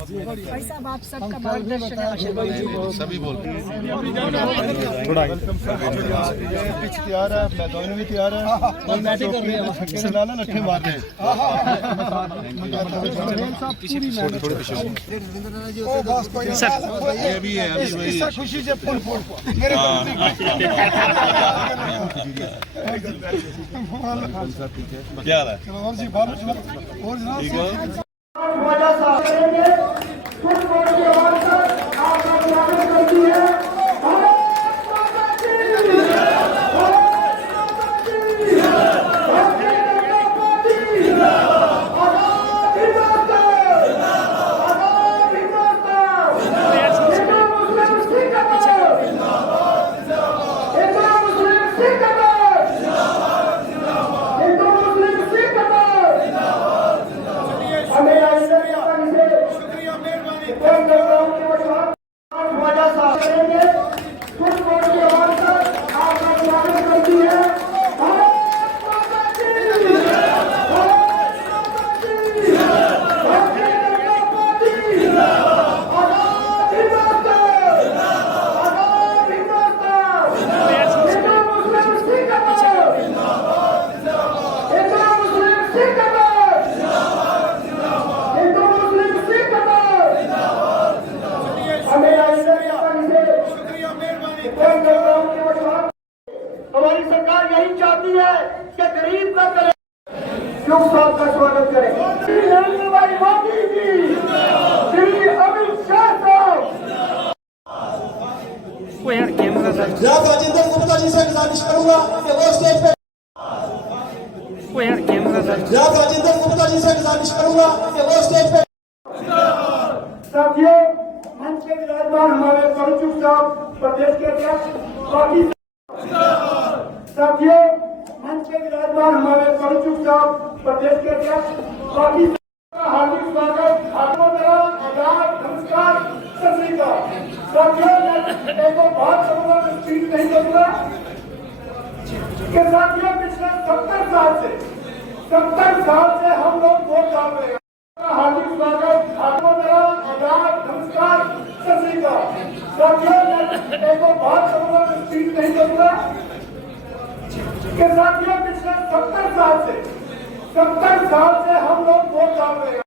भाई साहब आप सबका मार्गदर्शन है। सभी बोल पिच तैयार है, मैदान भी तैयार है, बैटिंग कर रहे हैं, लट्ठे मार रहे हैं। थोड़ी पीछे ये भी है, अभी वही खुशी से फुल फुल मेरे क्या है और जी बाल और ठीक है। हमारी सरकार यही चाहती है कि गरीब का करे, योग साहब का स्वागत करें। श्री नरेंद्र भाई मोदी जी, श्री अमित शाह साहब। राजेंद्र गुप्ता जी से गुजारिश करूंगा कि वो स्टेज पे। राजेंद्र गुप्ता जी से गुजारिश करूंगा कि वो स्टेज पे। साथियों, मंच के विराजमान हमारे परमचुक साहब प्रदेश के अध्यक्ष, बाकी साथियों, मंच के विराजमान हमारे परमचुक साहब प्रदेश के अध्यक्ष, बाकी हार्दिक स्वागत, आदाब, नमस्कार, सत श्री अकाल। साथियों, मैं को बहुत समूह स्पीच नहीं करूंगा कि साथियों पिछले 70 साल से हम लोग वोट डाल रहे हैं। हार्दिक स्वागत, आदाब, नमस्कार, सत श्री अकाल। साथियों, मैं को बहुत समूह स्पीच नहीं करूंगा कि साथियों पिछले 70 साल से हम लोग वोट डाल रहे हैं।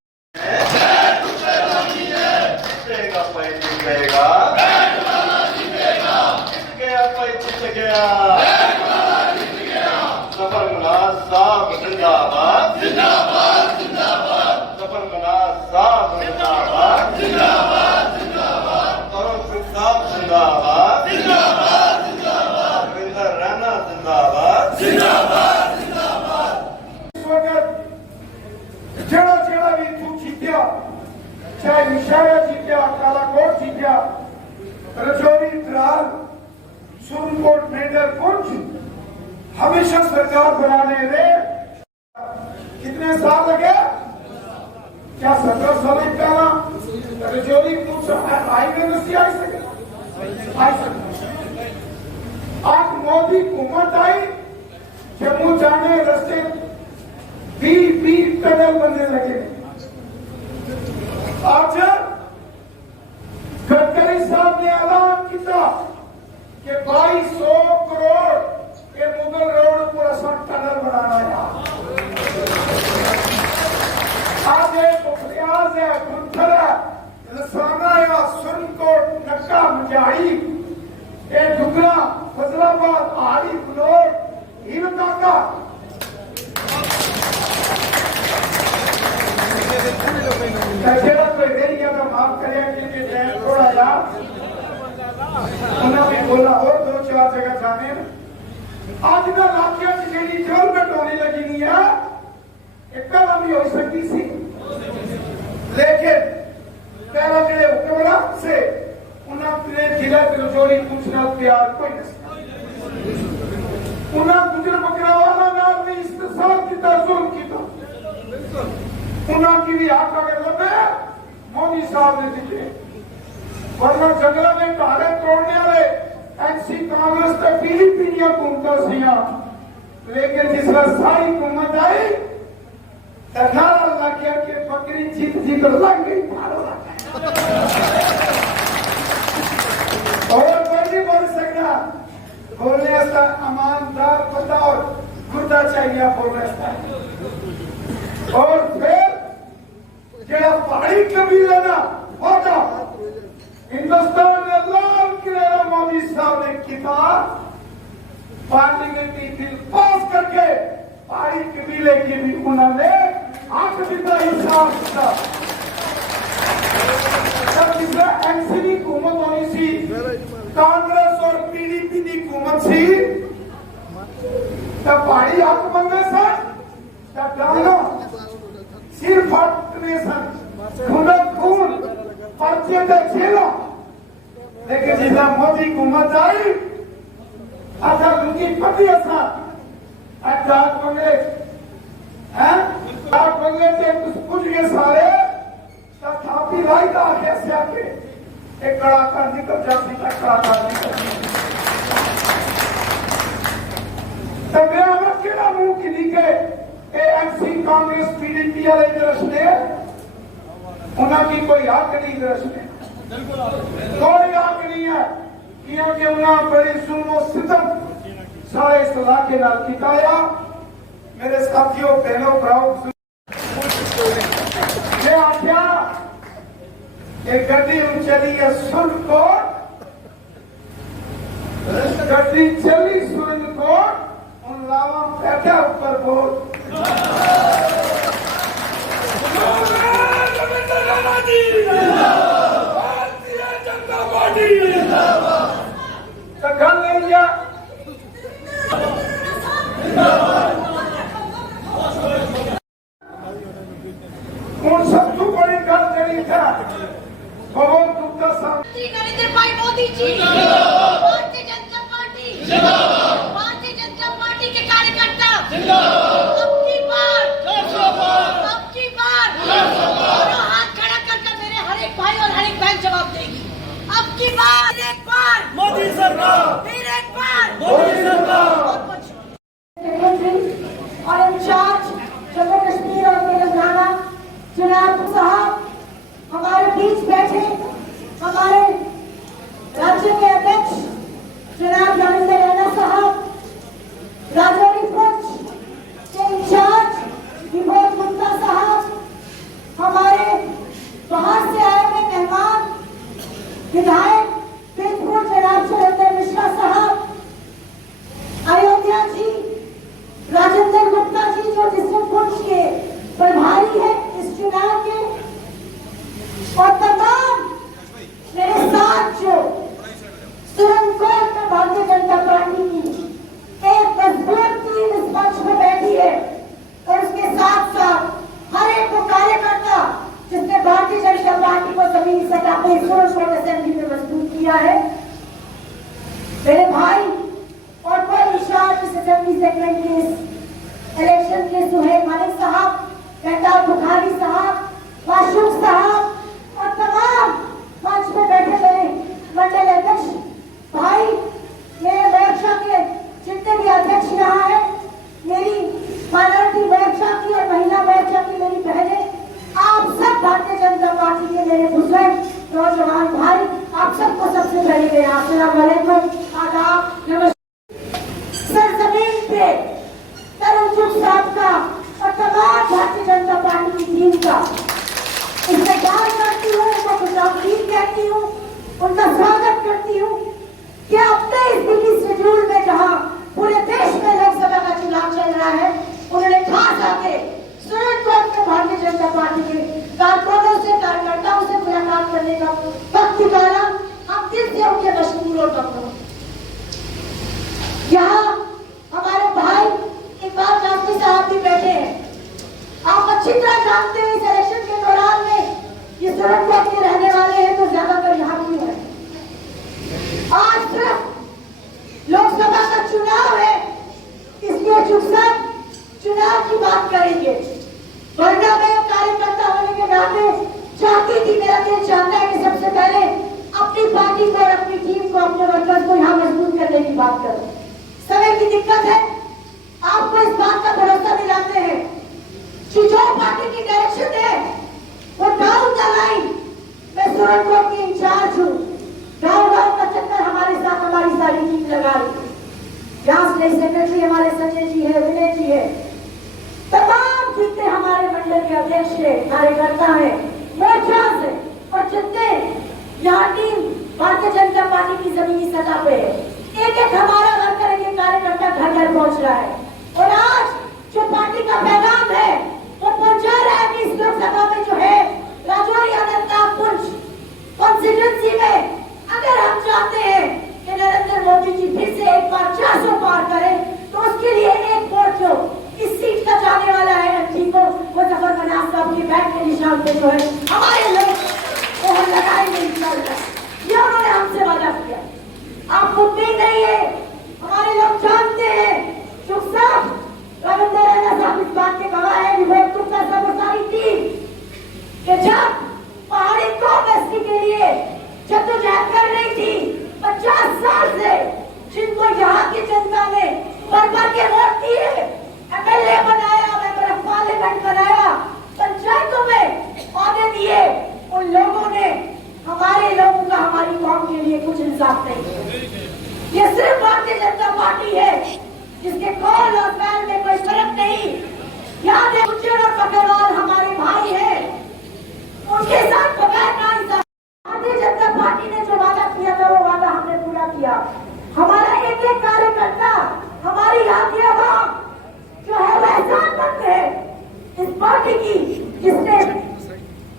जिंदाबाद जिंदाबाद जिंदाबाद सफर मनाज साहब जिंदाबाद जिंदाबाद जिंदाबाद करण सिंह साहब जिंदाबाद जिंदाबाद जिंदाबाद रविंदर रैना जिंदाबाद जिंदाबाद जिंदाबाद। जेड़ा जेड़ा भी तू जीत्या, चाहे निशाया जीत्या, कालाकोट जीत्या, रजौरी, त्राल, सुरनकोट, मेंढर, पुंछ, हमेशा सरकार बनाने रे। कितने साल लगे? क्या 17 साल पहला रजौरी पुंछ हाईवे में से आई सके? आज मोदी हुकूमत आई, जम्मू जाने रास्ते 20 टनल बनने लगे। आज गडकरी साहब ने ऐलान किया कि 2200 करोड़ के मुगल रोड पर असर टनल बनाना है। आज बुखरियाज है, बुंथर है, लसाना या सुरनकोट, नक्का, मजाही, डुगरा, फजलाबाद, आरी, बलोर, हीरकाका, जेड़ा कोई रही है तो माफ करें क्योंकि थोड़ा यार उन्होंने भी बोला और 2-4 जगह जाने। आज का लाखिया जी डेवलपमेंट होने लगी नहीं है, एक भी हो सकती सी, लेकिन पहला जिले हुक्मरान से उन्होंने जिला रजौरी पूछना प्यार कोई नहीं, उन्होंने गुजर बकरा वाला नाम में इस्तेसाल किया, जुल्म किया, उन्होंने भी हाथ अगर लगे मोदी साहब ने दिखे, वरना जंगल में ढाले तोड़ने वाले एनसी कांग्रेस तक पीढ़ी घूमता सिया, लेकिन जिसमें सारी हुकूमत आई 18 लाख के बकरी जीत लग गई। और कोई नहीं बोल सकता बोलने ऐसा ईमानदार बंदा और गुर्दा चाहिए बोलने ऐसा। और फिर जरा पहाड़ी कबीले ना होता हिंदुस्तान में लाल किले मोदी साहब ने किताब पार्लियामेंट्री बिल पास करके पहाड़ी कबीले की भी उन्होंने हक दिता हिसाब दिता। जब जिसमें एनसीपी हुकूमत होनी सी कांग्रेस और पीडीपी की हुकूमत सी तब पहाड़ी हक मंगे सन तब डालो सिर फटने सन खून पर्चे से झेलो। लेकिन जितना मोदी हुकूमत आई अच्छा उनकी पति ऐसा डाक बंगले हैं डाक बंगले से कुछ के सारे तथापि लाई का कैसे आके एक कड़ाका निकल जाती है कड़ाका निकल तब मेरा केड़ा मुंह की नीचे एएनसी कांग्रेस पीडीपी वाले दरसने उनकी कोई हक नहीं दरसने कोई हक नहीं है क्योंकि उन्हें बड़ी जुल्म सितम सारे इस इलाके नाल किताया। मेरे साथियों बहनों भराओ मैं आख्या एक गड्डी चली है सुरनकोट गड्डी चली सुरनकोट उन लावा बैठा ऊपर बोल गल नहीं है उन सबको बड़ी गल करी था बहुत दुखदा सामने नरेंद्र भाई मोदी जी भारतीय जनता पार्टी भारतीय जनता पार्टी के कार्यकर्ता अब की बार हाथ खड़ा कर मेरे हर एक भाई और हर एक बहन जवाब देगी। अब की बार एक बार मोदी सरकार, फिर एक बार मोदी सरकार। और इंचार्ज जम्मू कश्मीर और तेलंगाना चुनाव साहब हमारे बीच बैठे हमारे राज्य के अध्यक्ष चुनाव रविंद्र रैना साहब राजौरी पुंछ के इंचार्ज विभोद गुप्ता साहब हमारे बाहर से आए हुए मेहमान विधायक बिरपुर जनाब सुरेंद्र मिश्रा साहब अयोध्या जी राजेंद्र गुप्ता जी जो डिस्ट्रिक्ट पुंछ के प्रभारी है इस चुनाव के और तमाम मेरे साथ जो सुरनकोट में भारतीय जनता पार्टी की एक मजबूत टीम इस मंच में बैठी है और उसके साथ साथ हर एक को कार्यकर्ता जिसने भारतीय जनता पार्टी को जमीनी सतह पर सुरनकोट असेंबली में मजबूत किया है मेरे भाई और कोई इंचार्ज इस असेंबली सेगमेंट के इलेक्शन के सुहेल मलिक साहब कहताब बुखारी साहब माशूक साहब और तमाम मंच में बैठे मेरे मंडल अध्यक्ष भाई मेरे मोर्चा के जितने भी अध्यक्ष यहाँ है मेरी माइनॉरिटी मोर्चा की और महिला मोर्चा की मेरी बहनें आप सब भारतीय जनता पार्टी के मेरे बुजुर्ग नौजवान भाई आप सबको सबसे पहले मेरा अस्सलाम वालेकुम आदाब नमस्कार। सरजमीन पे तरुण चुग साहब का और तमाम भारतीय जनता पार्टी की टीम का इंतजार करती हूँ उनको खुशामदीद कहती हूँ उनका स्वागत करती हूँ कि अपने इस दिल्ली शेड्यूल में जहाँ पूरे देश में लोकसभा का चुनाव चल रहा है उन्होंने खास आके सुरनकोट में भारतीय जनता पार्टी के कारकुनों से कार्यकर्ताओं से मुलाकात करने का वक्त निकाला। हम दिल से उनके मशहूर और ममनून। यहाँ हमारे भाई इकबाल कासमी साहब भी बैठे हैं। आप अच्छी तरह जानते हैं इस इलेक्शन के दौरान में ये सुरनकोट के रहने वाले हैं तो ज्यादातर यहाँ क्यों है। आज सिर्फ लोकसभा का चुनाव है इसलिए चुग साहब चुनाव की बात करेंगे वरना मैं कार्यकर्ता होने के नाते चाहती थी मेरा दिल चाहता है कि सबसे पहले अपनी पार्टी को और अपनी टीम को अपने वर्कर्स को यहाँ मजबूत करने की बात करूं। समय की दिक्कत है आपको इस बात का भरोसा दिलाते हैं कि जो पार्टी की डायरेक्शन है वो डाउन द लाइन मैं पठानकोट की इंचार्ज हूँ। गाँव-गाँव का चक्कर हमारे साथ हमारी सारी टीम लगा रही है। यहाँ स्टेट सेक्रेटरी हमारे संजय जी है, विनय जी है, तमाम जितने हमारे मंडल के अध्यक्ष है, कार्यकर्ता है, मोर्चा से, और जितने यहाँ टीम भारतीय जनता पार्टी की जमीनी सतह पे है, एक एक हमारा वर्कर, एक एक कार्यकर्ता घर घर पहुंच रहा है। और आज जो पार्टी का पैगाम है वो पहुंचा रहा है कि इस लोकसभा में जो है राजौरी अनंतनाग पुंछ कॉन्स्टिट्यूंसी में अगर हम चाहते हैं कि नरेंद्र मोदी जी फिर से एक बार 400 पार करें, तो उसके लिए एक वोट जो इस सीट का जाने वाला है एमपी को, वो जफर मनाज साहब के बैठ के निशान पे जो है हमारे लोग वो लगाएंगे इंशाल्लाह। ये उन्होंने हमसे वादा किया। आपको उम्मीद नहीं है, हमारे लोग जानते हैं। चुप साहब, रविंद्र रैना साहब इस बात के गवाह है, विवेक गुप्ता साहब और सारी टीम, कि जब पहाड़ी कौम एसटी के लिए जद्दोजहद कर रही थी 50 साल से, जिनको यहाँ की जनता ने भर के वोट दिए, एमएलए बनाया, मेंबर ऑफ पार्लियामेंट बनाया, पंचायतों में पौधे दिए, उन लोगों ने हमारे लोगों का हमारी कौम के लिए कुछ इंसाफ नहीं किया। ये सिर्फ भारतीय जनता पार्टी है जिसके कौल और फैल में कोई फर्क नहीं। याद है गुज्जर और बकरवाल हमारे भाई हैं, उनके साथ बगैर नाइंसाफी। भारतीय जनता पार्टी ने जो वादा किया था वो वादा हमने पूरा किया। हमारा एक एक कार्यकर्ता, हमारी यहाँ की आवाम जो है वह एहसानमंद है इस पार्टी की जिसने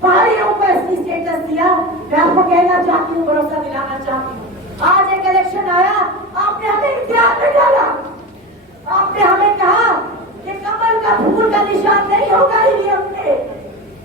पहाड़ियों को ऐसी स्टेटस दिया। मैं आपको कहना चाहती हूँ, भरोसा दिलाना चाहती हूँ, आज एक इलेक्शन आया, आपने हमें इम्तिहान में डाला। आपने हमें कहा कि कमल का फूल का निशान नहीं होगा ईवीएम में।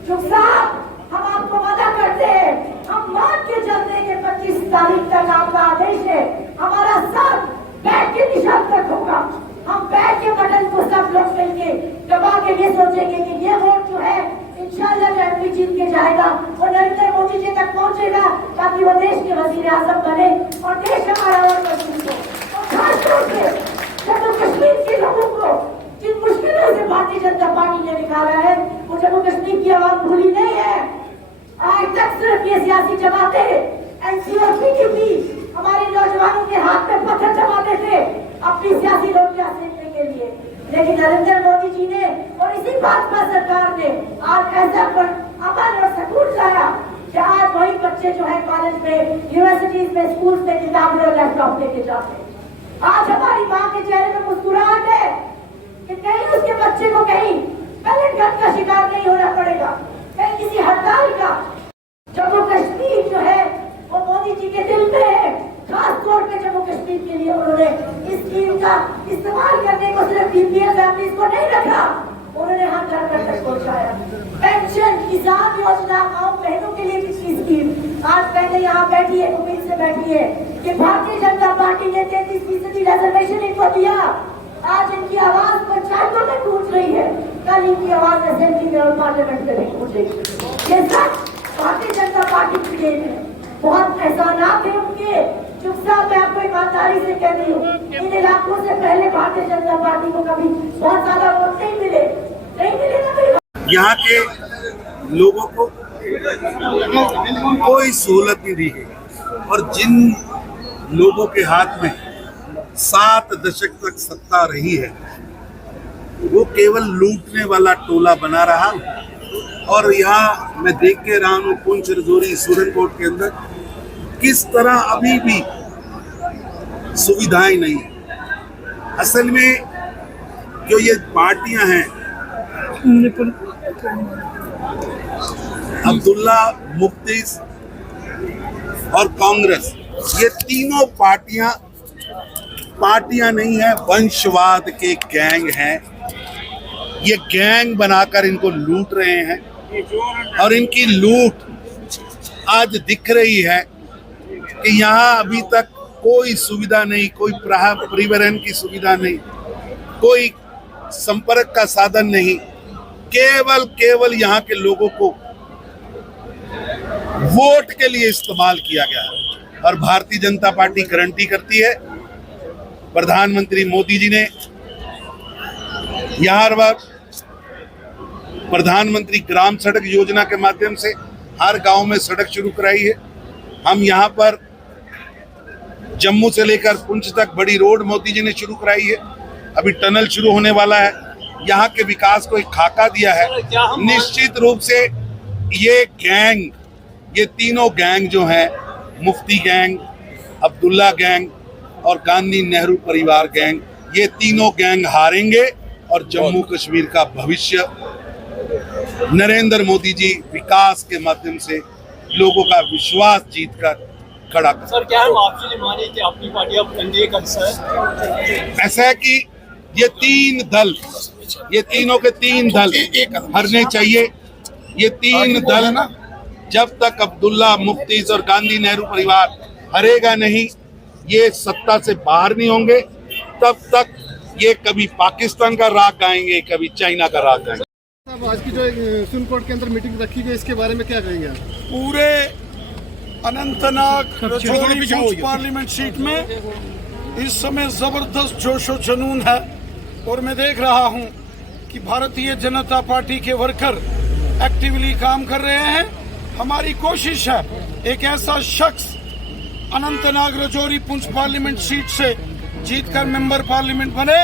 चुप साहब, हम आपको वादा करते हैं, हम मान के चलते हैं कि 25 तारीख तक आपका आदेश है, हमारा साथ बैठ के निशान तक होगा। हम बैठ के बटन को सब लोग मिलके दबा के ये सोचेंगे कि ये वोट जो है इंशाल्लाह एमपी जीत के जाएगा और नरेंद्र मोदी जी तक पहुंचेगा, ताकि वो देश के वजीर आजम बने और देश हमारा और मजबूत हो। और खासतौर से जम्मू कश्मीर के लोगों को जिन मुश्किलों से भारतीय जनता पार्टी ने निकाला है, वो जम्मू कश्मीर की आवाम भूली नहीं है। आज तक सिर्फ ये सियासी जमाते एनसीओ और पीटीपी हमारे नौजवानों के हाथ में पत्थर जमाते थे अपनी सियासी रोटियां सेकने के लिए, लेकिन नरेंद्र मोदी जी ने और इसी भाजपा सरकार ने आज ऐसा अमन और सकून लाया कि आज वही बच्चे जो है कॉलेज में, यूनिवर्सिटीज में, स्कूल में किताबें और लैपटॉप लेके जाते हैं। आज हमारी माँ के चेहरे में मुस्कुराहट है कि कहीं उसके बच्चे को कहीं पहले घर का शिकार नहीं होना पड़ेगा, कहीं किसी हड़ताल का। जम्मू कश्मीर जो है वो मोदी जी के दिल में है। खास तौर पे जम्मू कश्मीर के लिए उन्होंने इस स्कीम का इस्तेमाल करने को सिर्फ बीपीएल फैमिलीज को नहीं रखा, उन्होंने हर घर घर तक पहुंचाया। पेंशन, किसान योजना, गाँव बहनों के लिए पिछली स्कीम, आज पहले यहाँ बैठी है, उम्मीद से बैठी है कि भारतीय जनता पार्टी ने 33% रिजर्वेशन इनको दिया। आज इनकी आवाज पंचायतों में गूंज रही है, कल इनकी आवाज असेंबली में और पार्लियामेंट में भी गूंजेगी। ये सब भारतीय जनता पार्टी की देन है। बहुत एहसानात है उनके। चुप साहब, मैं आपको ईमानदारी से कहती हूँ, इन इलाकों से पहले भारतीय जनता पार्टी को कभी बहुत ज्यादा वोट नहीं मिले ना मेरे। यहाँ के लोगों को कोई सहूलत नहीं दी गई और जिन लोगों के हाथ में 7 दशक तक सत्ता रही है वो केवल लूटने वाला टोला बना रहा। और यहाँ मैं देख के रहा हूँ पुंछ, राजौरी, सुरनकोट के अंदर किस तरह अभी भी सुविधाएं नहीं है। असल में जो ये पार्टियां हैं, अब्दुल्ला, मुफ्ती और कांग्रेस, ये तीनों पार्टियां नहीं है, वंशवाद के गैंग हैं। ये गैंग बनाकर इनको लूट रहे हैं और इनकी लूट आज दिख रही है कि यहाँ अभी तक कोई सुविधा नहीं, कोई परिवहन की सुविधा नहीं, कोई संपर्क का साधन नहीं। केवल यहाँ के लोगों को वोट के लिए इस्तेमाल किया गया है। और भारतीय जनता पार्टी गारंटी करती है, प्रधानमंत्री मोदी जी ने यहाँ प्रधानमंत्री ग्राम सड़क योजना के माध्यम से हर गांव में सड़क शुरू कराई है। हम यहाँ पर जम्मू से लेकर पुंछ तक बड़ी रोड मोदी जी ने शुरू कराई है। अभी टनल शुरू होने वाला है। यहाँ के विकास को एक खाका दिया है। निश्चित रूप से ये गैंग, ये तीनों गैंग जो हैं, मुफ्ती गैंग, अब्दुल्ला गैंग और गांधी नेहरू परिवार गैंग, ये तीनों गैंग हारेंगे और जम्मू कश्मीर का भविष्य नरेंद्र मोदी जी विकास के माध्यम से लोगों का विश्वास जीतकर खड़ा कर। सर, क्या हम आपसे माने कि अपनी पार्टी अब एनडीए का हिस्सा है? ऐसा है कि ये तीन दल, ये तीनों के तीन दल हारने चाहिए। ये तीन दल जब तक अब्दुल्ला, मुफ्ती और गांधी नेहरू परिवार हरेगा नहीं, ये सत्ता से बाहर नहीं होंगे, तब तक ये कभी पाकिस्तान का राग गाएंगे, कभी चाइना का राग गाएंगे। आज की जो सुप्रीम कोर्ट के अंदर मीटिंग रखी गई, इसके बारे में क्या कहेंगे आप? पूरे अनंतनाग रजौरी पुंछ पार्लियामेंट सीट में इस समय जबरदस्त जोशो जुनून है और मैं देख रहा हूं कि भारतीय जनता पार्टी के वर्कर एक्टिवली काम कर रहे हैं। हमारी कोशिश है एक ऐसा शख्स अनंतनाग रजौरी पुंछ पार्लियामेंट सीट से जीतकर मेंबर पार्लियामेंट बने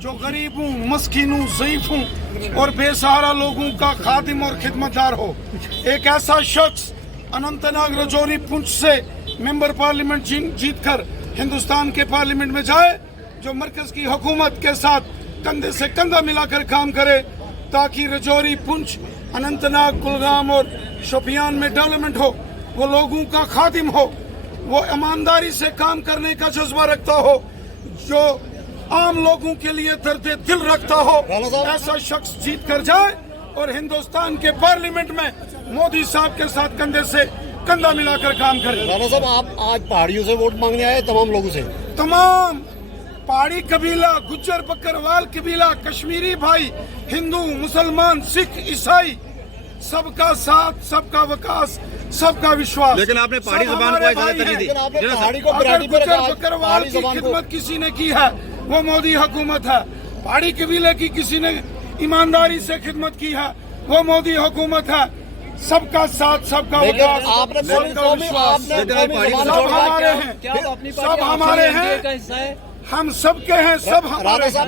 जो गरीबों, मस्कीनों, ज़ईफों और बेसहारा लोगों का खादिम और खिदमतगार हो। एक ऐसा शख्स अनंतनाग रजौरी पुंछ से मेंबर पार्लियामेंट जीतकर हिंदुस्तान के पार्लियामेंट में जाए, जो मरकज की हुकूमत के साथ कंधे से कंधा मिलाकर काम करे ताकि रजौरी, पुंछ, अनंतनाग, कुलगाम और शोपियान में डेवलपमेंट हो, वो लोगों का खादिम हो, वो ईमानदारी से काम करने का जज्बा रखता हो, जो आम लोगों के लिए दर्द दिल रखता हो। ऐसा शख्स जीत कर जाए और हिंदुस्तान के पार्लियामेंट में मोदी साहब के साथ कंधे से कंधा मिलाकर काम करे। राणा साहब, आप आज पहाड़ियों से वोट मांगने आए तमाम लोगों से? तमाम पहाड़ी कबीला, गुज्जर बकरवाल कबीला, कश्मीरी भाई, हिंदू, मुसलमान, सिख, ईसाई, सबका साथ, सबका विकास, सबका विश्वास। लेकिन आपने पहाड़ी जबान को पहाड़ी को गुज्जर बकरवाल की खिदमत किसी ने की है वो मोदी हुकूमत है। पहाड़ी कबीले की किसी ने ईमानदारी से खिदमत की है वो मोदी हुकूमत है। सबका साथ, सबका विकास, सबका विश्वास, सब हमारे हैं, सब हमारे हैं, हम सबके हैं, सब हमारे हैं।